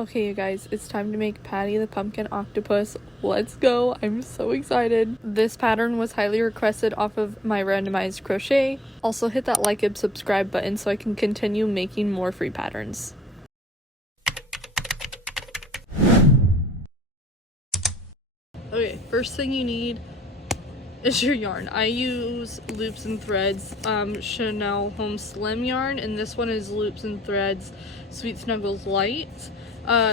Okay, you guys, it's time to make Patty the Pumpkin Octopus. Let's go. I'm so excited. This pattern was highly requested off of my randomized crochet. Also hit that like and subscribe button so I can continue making more free patterns. Okay, first thing you need is your yarn. I use Loops and Threads Chanel Home Slim yarn, and this one is Loops and Threads Sweet Snuggles Lite.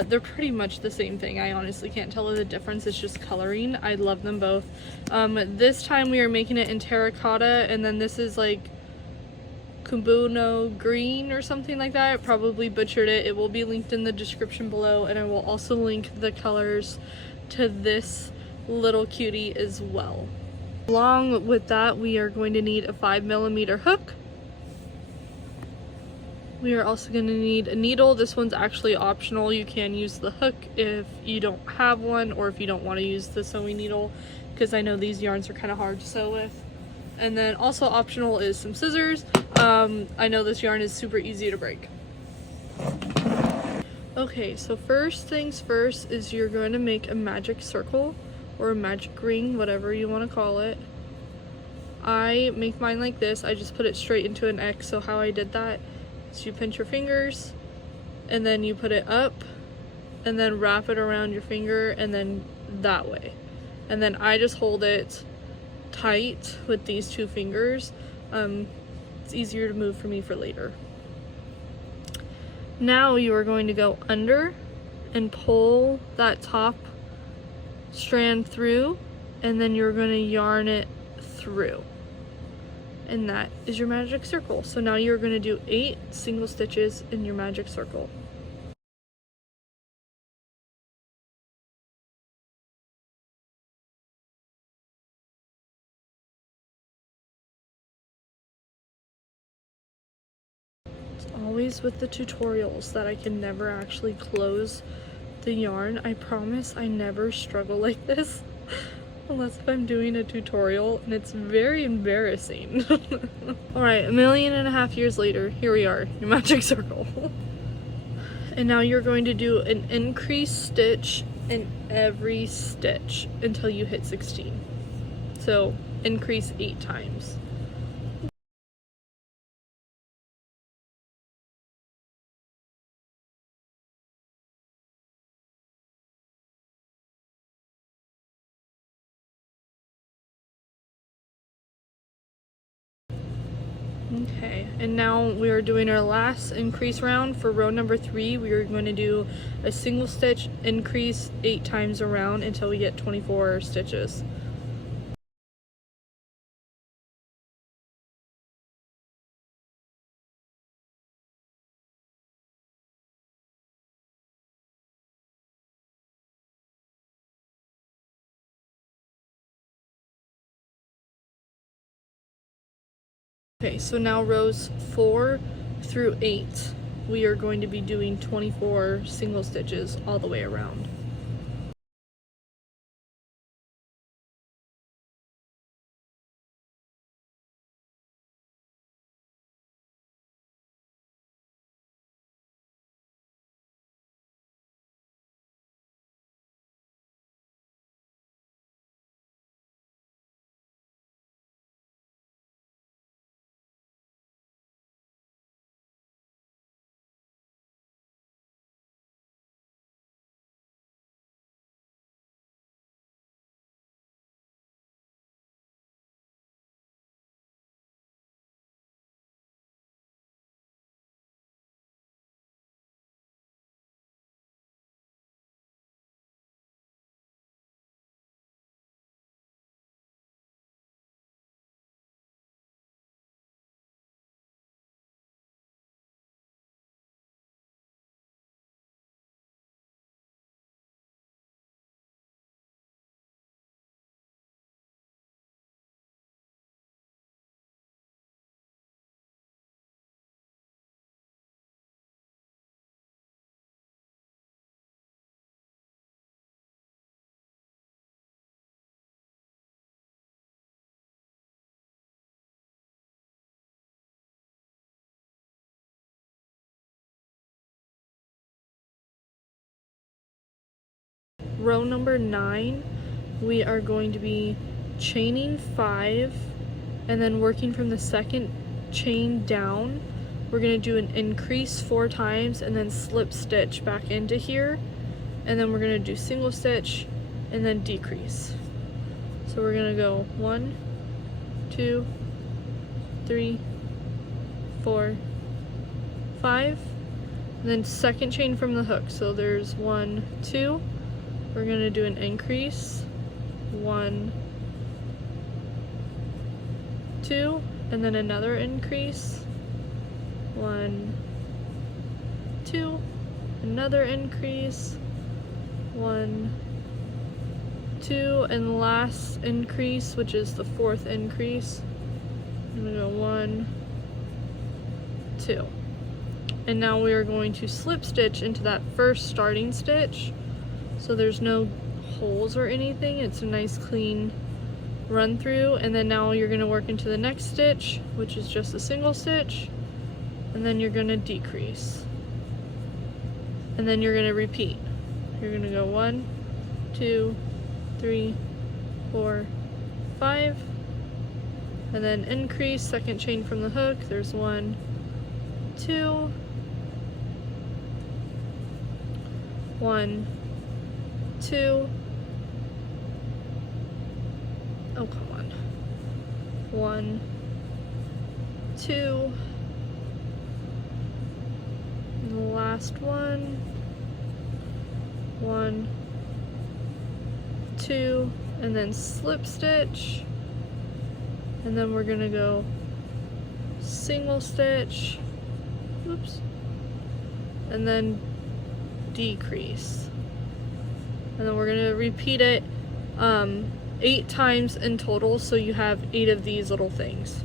They're pretty much the same thing. I honestly can't tell the difference. It's just coloring. I love them both. This time we are making it in Terracotta, and then this is like Kombu Green or something like that. I probably butchered it. It will be linked in the description below, and I will also link the colors to this little cutie as well. Along with that, we are going to need a 5mm hook. We are also going to need a needle. This one's actually optional. You can use the hook if you don't have one, or if you don't want to use the sewing needle, because I know these yarns are kind of hard to sew with. And then also optional is some scissors. I know this yarn is super easy to break. Okay, so first things first is you're going to make a magic circle or a magic ring, whatever you want to call it. I make mine like this. I just put it straight into an X. So how I did that is you pinch your fingers and then you put it up and then wrap it around your finger and then that way. And then I just hold it tight with these two fingers. It's easier to move for me for later. Now you are going to go under and pull that top strand through, and then you're going to yarn it through, and that is your magic circle. So now you're going to do 8 single stitches in your magic circle. It's always with the tutorials that I can never actually close the yarn. I promise I never struggle like this unless if I'm doing a tutorial, and it's very embarrassing. Alright, 1.5 million years later, here we are, your magic circle. And now you're going to do an increased stitch in every stitch until you hit 16. So increase 8 times. Okay, and now we are doing our last increase round. For row number 3, we are going to do a single stitch increase 8 times around until we get 24 stitches. Okay, so now rows 4 through 8, we are going to be doing 24 single stitches all the way around. row number 9, we are going to be chaining 5 and then working from the second chain down. We're going to do an increase 4 times and then slip stitch back into here, and then we're going to do single stitch and then decrease. So we're going to go 1, 2, 3, 4, 5, and then second chain from the hook. So there's 1, 2, we're going to do an increase, 1, 2, and then another increase, 1, 2, another increase, 1, 2, and the last increase, which is the 4th increase. I'm gonna go 1, 2, and now we are going to slip stitch into that first starting stitch, so there's no holes or anything. It's a nice clean run through, and then now you're going to work into the next stitch, which is just a single stitch, and then you're going to decrease, and then you're going to repeat. You're going to go 1, 2, 3, 4, 5, and then increase, second chain from the hook. There's 1, 2, 1, 2, oh come on, 1, 2, and the last one, 1, 2, and then slip stitch, and then we're gonna go single stitch, oops, and then decrease, and then we're gonna repeat it 8 times in total, so you have 8 of these little things.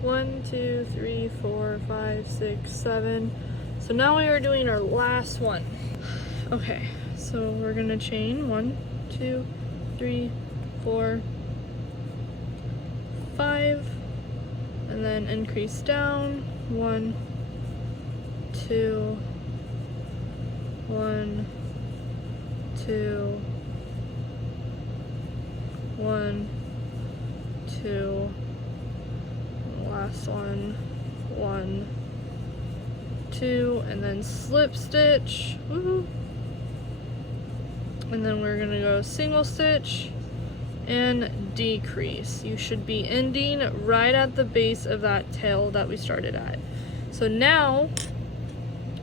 One, 2, 3, 4, 5, 6, 7. So now we are doing our last one. Okay, so we're gonna chain 1, 2, 3, 4, 5, and then increase down 1, 2, 1, 2, 1, 2. Last one, 1, 2, and then slip stitch. Woohoo! And then we're gonna go single stitch and decrease. You should be ending right at the base of that tail that we started at. So now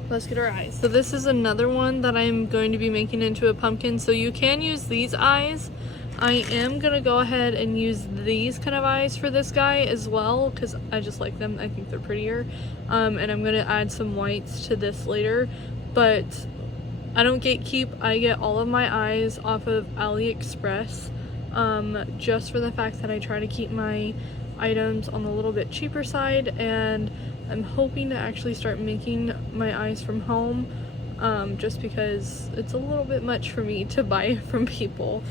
let's get our eyes. So this is another one that I'm going to be making into a pumpkin. So you can use these eyes. I am gonna go ahead and use these kind of eyes for this guy as well, because I just like them. I think they're prettier. And I'm gonna add some whites to this later, but I don't gatekeep. I get all of my eyes off of AliExpress, just for the fact that I try to keep my items on the little bit cheaper side, and I'm hoping to actually start making my eyes from home, just because it's a little bit much for me to buy from people.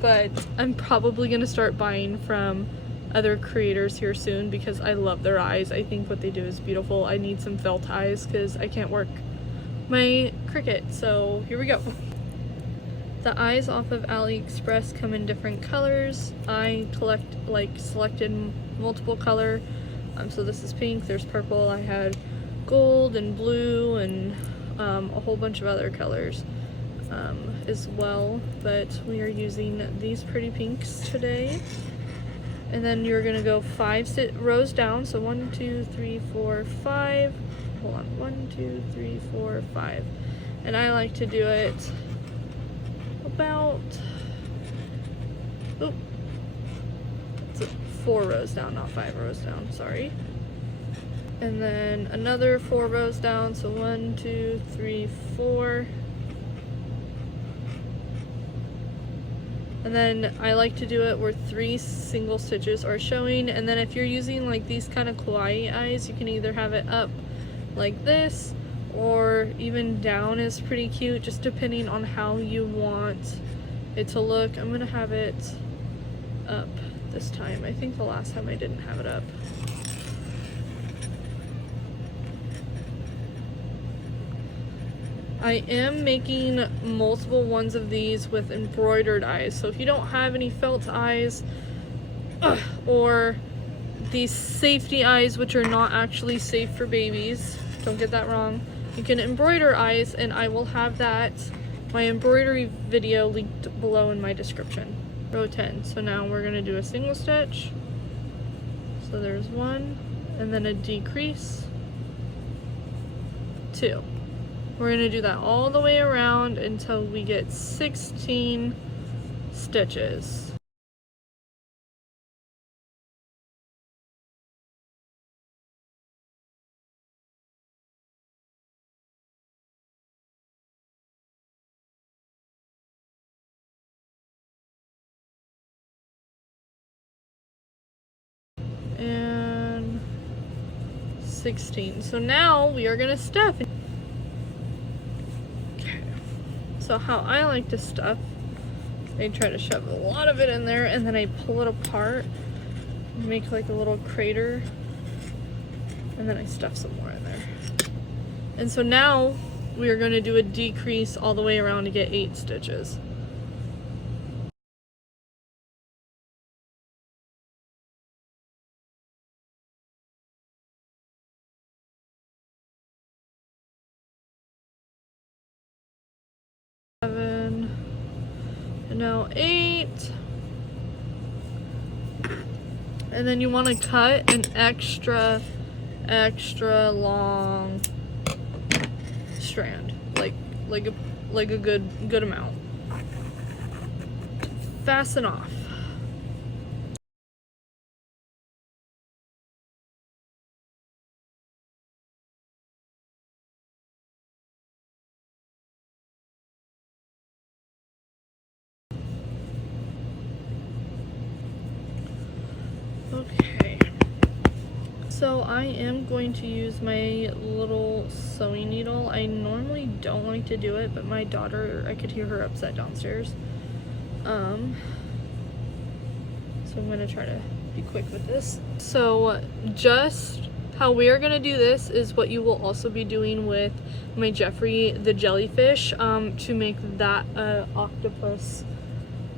But I'm probably gonna start buying from other creators here soon because I love their eyes. I think what they do is beautiful. I need some felt eyes because I can't work my Cricut, so here we go. The eyes off of AliExpress come in different colors. I selected multiple color. So this is pink, there's purple, I had gold and blue and a whole bunch of other colors as well, but we are using these pretty pinks today. And then you're gonna go 5 rows down, so 1, 2, 3, 4, 5. Hold on, 1, 2, 3, 4, 5. And I like to do it about, oh, it's 4 rows down, not 5 rows down, sorry. And then another 4 rows down, so 1, 2, 3, 4. And then I like to do it where 3 single stitches are showing. And then if you're using like these kind of kawaii eyes, you can either have it up like this or even down is pretty cute, just depending on how you want it to look. I'm gonna have it up this time. I think the last time I didn't have it up. I am making multiple ones of these with embroidered eyes, so if you don't have any felt eyes or these safety eyes, which are not actually safe for babies, don't get that wrong, you can embroider eyes, and I will have my embroidery video linked below in my description. Row 10. So now we're going to do a single stitch. So there's 1, and then a decrease, 2. We're going to do that all the way around until we get 16 stitches. And 16. So now we are going to stuff. So how I like to stuff, I try to shove a lot of it in there and then I pull it apart, make like a little crater, and then I stuff some more in there. And so now we are going to do a decrease all the way around to get 8 stitches. And now 8, and then you want to cut an extra long strand, like a good amount. Fasten off. Okay, so I am going to use my little sewing needle. I normally don't like to do it, but my daughter, I could hear her upset downstairs. So I'm gonna try to be quick with this. So just how we are gonna do this is what you will also be doing with my Jeffery the jellyfish, to make that octopus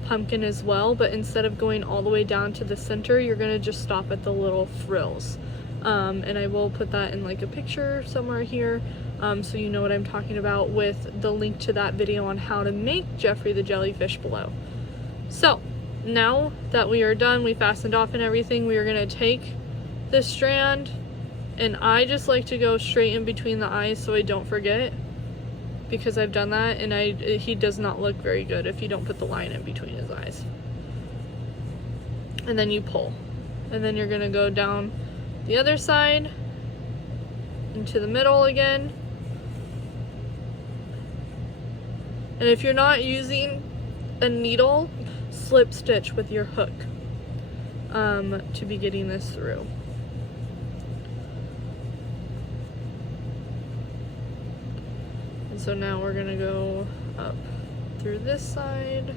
pumpkin as well, but instead of going all the way down to the center, you're gonna just stop at the little frills. And I will put that in like a picture somewhere here, so you know what I'm talking about, with the link to that video on how to make Jeffery the jellyfish below. So now that we are done, we fastened off and everything, we are gonna take this strand, and I just like to go straight in between the eyes so I don't forget, because I've done that and he does not look very good if you don't put the line in between his eyes. And then you pull, and then you're gonna go down the other side into the middle again. And if you're not using a needle, slip stitch with your hook to be getting this through. So now we're gonna go up through this side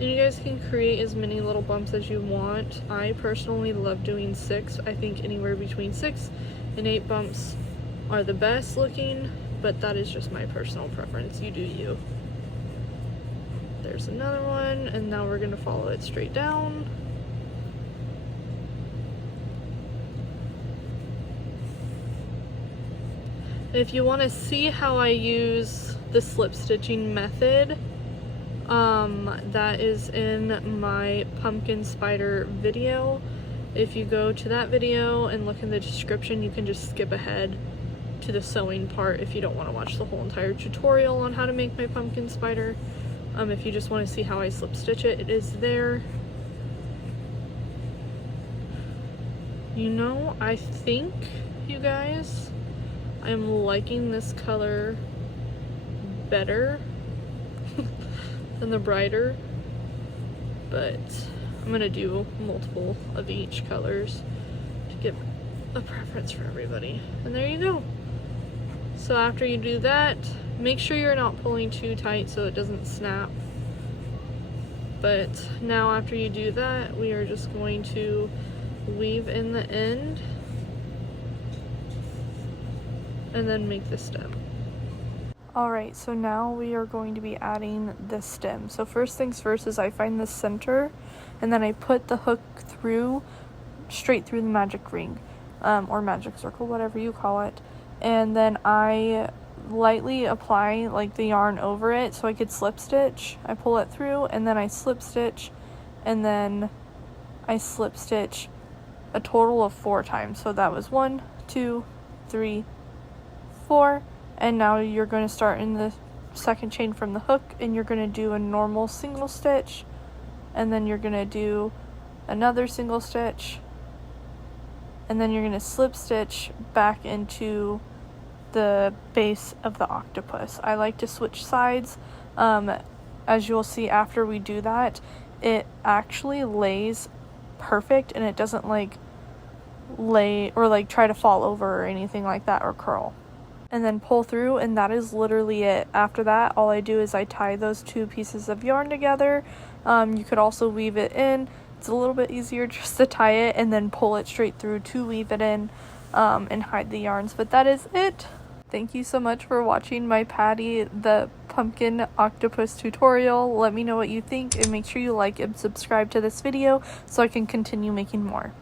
You guys can create as many little bumps as you want. I personally love doing 6. I think anywhere between 6 and 8 bumps are the best looking, but that is just my personal preference. You do you. There's another one, and now we're gonna follow it straight down. If you want to see how I use the slip stitching method, that is in my pumpkin spider video. If you go to that video and look in the description, you can just skip ahead to the sewing part if you don't want to watch the whole entire tutorial on how to make my pumpkin spider. If you just want to see how I slip stitch it, it is there. You know, I think, you guys, I'm liking this color better than the brighter, but I'm gonna do multiple of each colors to give a preference for everybody. And there you go. So after you do that, make sure you're not pulling too tight so it doesn't snap. But now after you do that, we are just going to weave in the end and then make the stem. Alright, so now we are going to be adding the stem. So first things first is I find the center, and then I put the hook through, straight through the magic ring, or magic circle, whatever you call it. And then I lightly apply like the yarn over it so I could slip stitch. I pull it through, and then I slip stitch, and then I slip stitch a total of 4 times. So that was 1, 2, 3, 4, and now you're going to start in the second chain from the hook, and you're going to do a normal single stitch, and then you're going to do another single stitch, and then you're going to slip stitch back into the base of the octopus. I like to switch sides. As you'll see after we do that, it actually lays perfect, and it doesn't like lay or like try to fall over or anything like that or curl. And then pull through, and that is literally it. After that, all I do is I tie those 2 pieces of yarn together. You could also weave it in. It's a little bit easier just to tie it and then pull it straight through to weave it in and hide the yarns. But that is it. Thank you so much for watching my Patty the Pumpkin Octopus tutorial. Let me know what you think, and make sure you like and subscribe to this video so I can continue making more.